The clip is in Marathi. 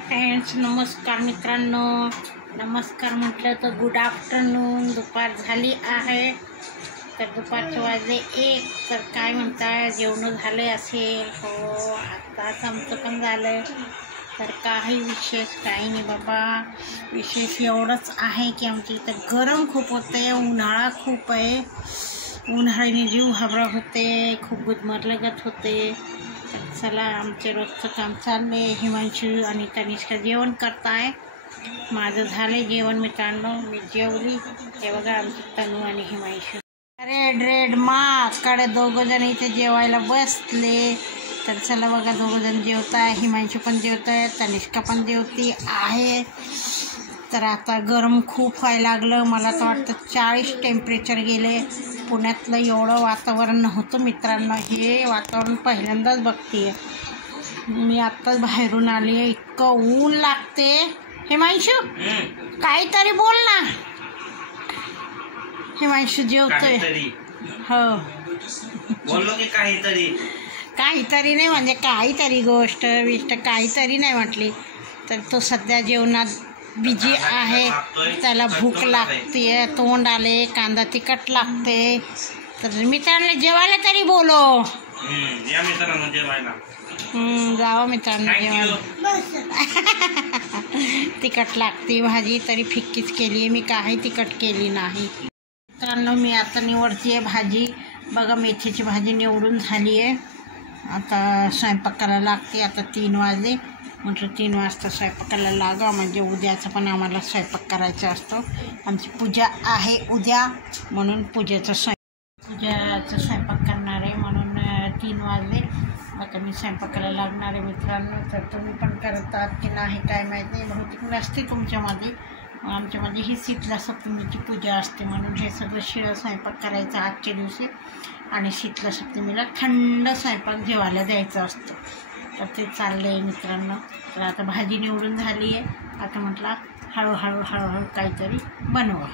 फ्रेंड्स, नमस्कार मित्रांनो. नमस्कार म्हटलं तर गुड आफ्टरनून. दुपार झाली आहे, तर दुपारचे वाजले 1. तर काय म्हणताय, जेवण झाले असेल? हो, आत्ताच आमचं पण झालं. तर काही विशेष काही नाही बाबा. विशेष एवढंच आहे की आमच्या इथं गरम खूप होते, उन्हाळा खूप आहे. उन्हाळ्याने जीव घाबरा होते, खूप गुदमरलगत होते. तर चला, आमचे रोजचं काम चालले. हिमांशू आणि तनिष्का जेवण करताय. माझं झाले जेवण मित्रांनो, मी जेवली. हे बघा आमचे तनू आणि हिमांशू रेड माकडे दोघं जण इथे जेवायला बसले. तर चला बघा, दोघं जण जेवताय. हिमांशू पण जेवताय, तनिष्का पण जेवती आहे. तर आता गरम खूप व्हायला लागलं. मला तर वाटतं 40 टेम्परेचर गेले. पुण्यातलं एवढं वातावरण नव्हतं मित्रांनो. हे वातावरण पहिल्यांदाच बघते मी. आत्ताच बाहेरून आली आहे. इतकं ऊन लागते. हिमांशू काहीतरी बोल ना. हिमांशू जेवतोय. हो, बोललो की काहीतरी नाही म्हणजे काहीतरी गोष्ट काहीतरी नाही म्हटली. तर तो सध्या जेवणात बिजी आहे. त्याला भूक लागते, तोंड आले, कांदा तिखट लागते. तर मित्रांनो जेवायला तरी बोलो. या मित्रांनो जेवायला. जावा मित्रांनो जेवायला. तिखट लागते भाजी, तरी फिक्कीच केली आहे मी, काही तिखट केली नाही. मित्रांनो मी आता निवडते भाजी. बघा, मेथीची भाजी निवडून झाली आहे. आता स्वयंपाकाला लागते. आता 3 वाजले. म्हटलं 3 वाजता स्वयंपाकाला लागा, म्हणजे उद्याचा पण आम्हाला स्वयंपाक करायचा असतो. आमची पूजा आहे उद्या, म्हणून पूजेचा स्वयंपाक करणार आहे. म्हणून 3 वाजले. आता मी स्वयंपाकाला लागणार आहे मित्रांनो. तर तुम्ही पण करतात की नाही काय माहीत नाही, बहुतेक नसते तुमच्यामध्ये. आमच्यामध्ये ही शीतला सप्तमीची पूजा असते, म्हणून हे सगळं शिळं स्वयंपाक करायचं आजच्या दिवशी. आणि शीतला सप्तमीला थंड स्वयंपाक जेवायला द्यायचं असतं. तर ते चाललं आहे मित्रांनो. तर आता भाजी निवडून झाली आहे. आता म्हटलं हळूहळू काहीतरी बनवा.